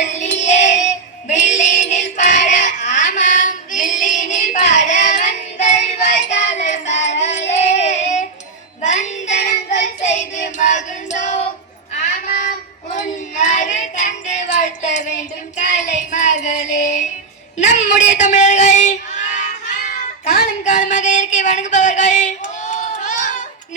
சொல்லியே வில்லினில் பாட ஆமாம் வில்லினில் பாட வந்தல்வாய் காலமகளே வந்தனங்கள் செய்து மகிழ்ந்தோம் ஆமாம் உன் அருள் கண்டு வாழ்த்த வேண்டும் கலை மகளே. நம்முடைய தமிழர்கள் காலம் காலமாக இயற்கை வணங்குபவர்கள்.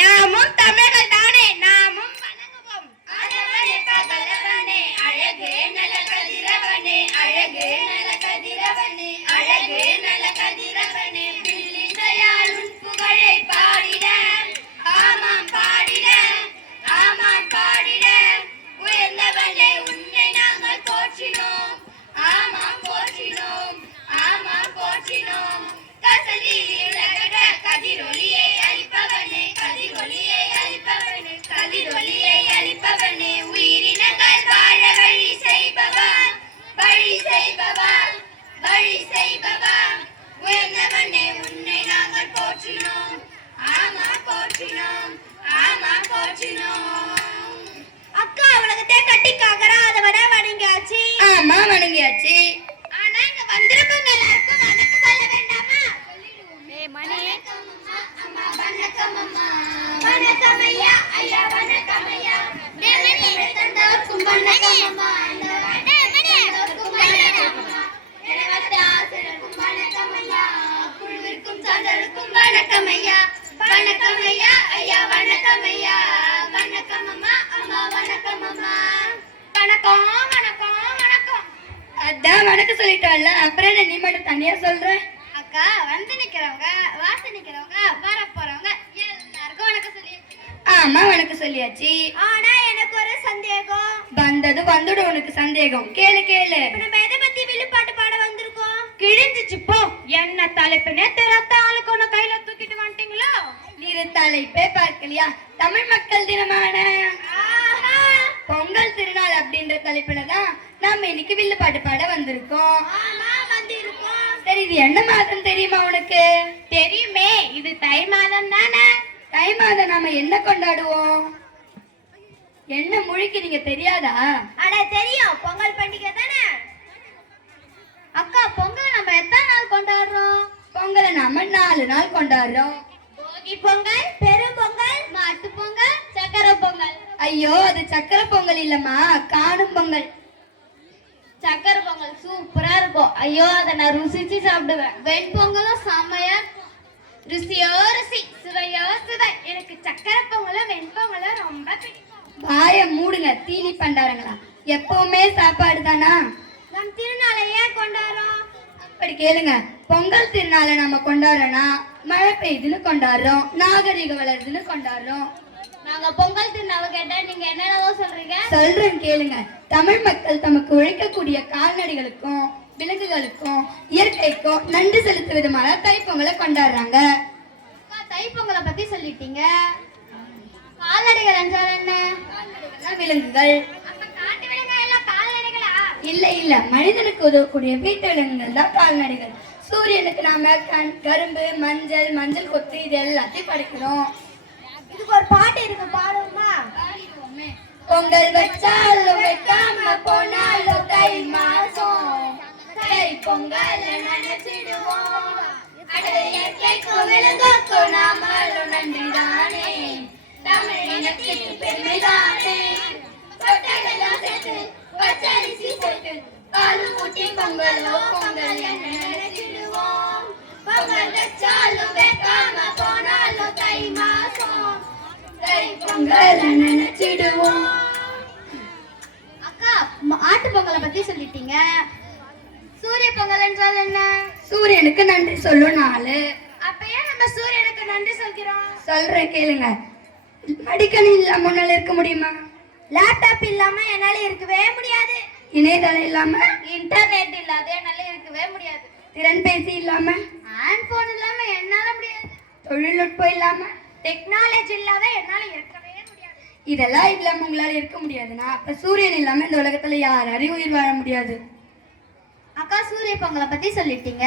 நாமும் தமிழர்கள் தானே, நாமும் வணங்குவோம். அழகே பகலவனே அழகே நல கதிரவனே அழகே நல கதிரவனே அழகே நல கதிரவனே வில்லின் தயாள் உன் புகழை பாடிட ஆமாம் பாடிட ஆமாம் பாடிட உயர்ந்தவனே உன்னை நாங்கள் போற்றினோம் ஆமாம் போற்றினோம் ஆமாம் போற்றினோம். கதிரொலியை அளிப்பவனே கதிரொலியை அளிப்பவனே கதிரொலியை அளிப்பவனே உயிரினங்கள் வாழ வழி செய்பவா வழி செய்பவா வழி செய்பவா உயர்ந்தவனே உன்னை நாங்கள் போற்றினோம் ஆமா போற்றினோம் ஆமா போற்றினோம். அக்கா உலகத்தை கட்டி காக்கறாதவன வணங்கியாச்சு. ஆமா வணங்கியாச்சு. ஆனா இங்க வந்திருக்கவங்க எல்லாருக்கும் வணக்கம் சொல்ல வேண்டாமா? வணக்கம் அம்மா வணக்கம் ஐயா ஐயா வணக்கம் ஐயா தந்தோர்க்கும் வணக்கம் அம்மா ஆசிரியருக்கும் வணக்கம் ஐயா குழுவிற்கும் சந்தருக்கும் வணக்கம் ஐயா வணக்கம் ஐயா ஐயா வணக்கம் ஐயா வணக்கம் அம்மா அம்மா வணக்கம் அம்மா வணக்கம் வணக்கம் வணக்கம். அதான் வணக்கம் சொல்லிட்டால அப்புறம் நீ மட்டும் தனியா சொல்ற? அக்கா வந்து நிக்கிறவங்க வாச நிக்கிறவங்க வர போறவங்க எல்லாருக்கும் வணக்கம் சொல்லி. ஆமா வணக்கம் சொல்லியாச்சு. ஆனா எனக்கு ஒரு சந்தேகம். வந்தது வந்துடு உனக்கு சந்தேகம் கேளு கேளு. நம்ம எதை பத்தி வில்லுப்பாட்டு பாட வந்திருக்கோம்? கிழிஞ்சிச்சு போ. என்ன தலைப்புனே தெரியாத ஆளுக்கு ஒண்ணு கையில தூக்கிட்டு வந்துட்டீங்களோ? நீரு தலைப்பே பார்க்கலையா? தமிழ் மக்கள் தினமான பொங்கல் திருநாள் அப்படின்ற தலைப்புலதான் நாம இன்னைக்கு வில்லுப்பாட்டு பாட வந்திருக்கோம். சரி இது என்ன மாதம் தெரியுமா உனக்கு? தெரியுமே, இது தை மாதம் தானே. தை மாதம் நாம என்ன கொண்டாடுவோம்? என்ன முழிக்கிறீங்க தெரியாதா? அட தெரியும், பொங்கல் பண்டிகை தானே. அக்கா பொங்கல் நம்ம எத்தனை நாள் கொண்டாடுறோம்? பொங்கலை நாம 4 நாள் கொண்டாடுறோம். போகி பொங்கல், பெரும் பொங்கல், மாட்டு பொங்கல், சக்கரை பொங்கல். ஐயோ அது சக்கரை பொங்கல் இல்லம்மா, காணும் பொங்கல். சக்கரை பொங்கல் சூப்பரா இருக்கும். ஐயோ அதை நான் ருசிச்சு சாப்பிடுவேன். வெண்பொங்கலும் செம்மையா ருசியோ ருசி சுவையோ சுவை. எனக்கு சக்கரை பொங்கலும் வெண்பொங்கலும் ரொம்ப பிடிக்கும். வாய மூடுங்க தீனி பண்டாரங்களா. எப்பவுமே சாப்பாடு தானா? நம் திருநாளை ஏன் கொண்டாடுறோம்? அப்படி கேளுங்க. பொங்கல் திருநாளை நம்ம கொண்டாடுறோம்னா மழை பெய்யுதுன்னு கொண்டாடுறோம், நாகரிகம் வளருதுன்னு கொண்டாடுறோம். நாங்க பொங்கல் திருநாளை கேட்டா நீங்க என்னென்னவோ சொல்றீங்க. சொல்றேன் கேளுங்க. தமிழ் மக்கள் தமக்கு உழைக்கக்கூடிய கால்நடைகளுக்கும் விலங்குகளுக்கும் இயற்கைக்கும் நன்றி செலுத்தும் விதமான தைப்பொங்கலை கொண்டாடுறாங்க. தைப்பொங்கலை பத்தி சொல்லிட்டீங்க. கால்நடைகள் என்றால் என்ன? விலங்குகள். இல்ல இல்ல, மனிதனுக்கு உதவக்கூடிய வீட்டு விலங்குகள் தான் கால்நடைகள். சூரியனுக்கு நாம கரும்பு மஞ்சள் மஞ்சள் கொத்து இது எல்லாத்தையும் படைக்கிறோம். இதுக்கு ஒரு பாட்டு இருக்கு, பாடுவோமா? பொங்கல் வச்சாலும் வைக்காம போனாலும் தை மாசம் தை பொங்கல் நினைச்சிடுவோம். இயற்கைக்கும் விலங்குக்கும் நாமளும் நன்றிதானே, தமிழ் இனத்திற்கு பெருமைதானே. கொட்டையெல்லாம் சேர்த்து பச்சரிசி போட்டு பால் ஊட்டி பொங்கலோ பொங்கல் நினைச்சிடுவோம். பொங்கல் வச்சாலும் வைக்காம போனாலும் தை மாசம் தை பொங்கல் நினைச்சிடுவோம். அக்கா ஆட்டு பொங்கலை பத்தி சொல்லிட்டீங்க. சூரிய பொங்கல் என்றால் என்ன? சூரியனுக்கு நன்றி சொல்லும் நாள். அப்ப ஏன் நம்ம சூரியனுக்கு நன்றி சொல்கிறோம்? சொல்றேன் கேளுங்க. மடிக்கணி இல்லாம உன்னால இருக்க முடியுமா? லேப்டாப் இல்லாம என்னால இருக்கவே முடியாது. இணையதளம் இல்லாம இன்டர்நெட் இல்லாத என்னால இருக்கவே முடியாது. திறன்பேசி இல்லாம ஹேண்ட் போன் இல்லாம என்னால முடியாது. தொழில்நுட்பம் இல்லாம டெக்னாலஜி இல்லாத என்னால இருக்கவே முடியாது. இதெல்லாம் இல்லாம உங்களால இருக்க முடியாதுன்னா அப்ப சூரியன் இல்லாம இந்த உலகத்துல யாராலையும் உயிர் வாழ முடியாது. அக்கா சூரிய பொங்கலை பத்தி சொல்லிட்டீங்க.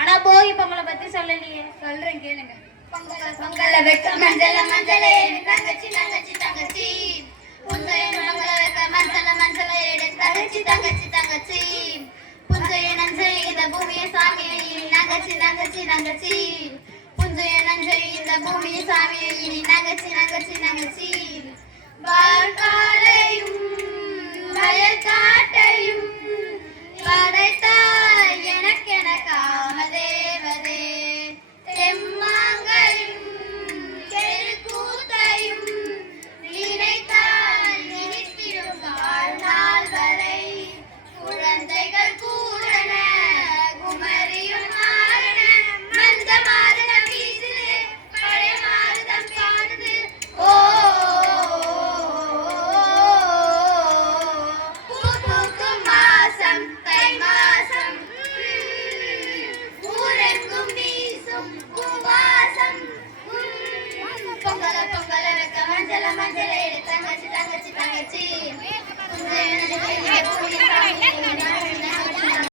ஆனா போகி பொங்கலை பத்தி சொல்லலையே. சொல்றேன் கேளுங்க. பொங்கல்ல வெக்க மஞ்சள் மஞ்சளே தங்கச்சி தங்கச்சி தங்கச்சி பொங்கலை வெக்க மஞ்சள் மஞ்சளே தங்கச்சி தங்கச்சி புஞ்சைய நஞ்சை இந்த பூமியை சாமியை இனி நங்கச்சி நங்கச்சி நங்கச்சி புஞ்சைய நஞ்சை இந்த பூமியை சாமியை இனி நங்கச்சி நங்கச்சி நங்கச்சி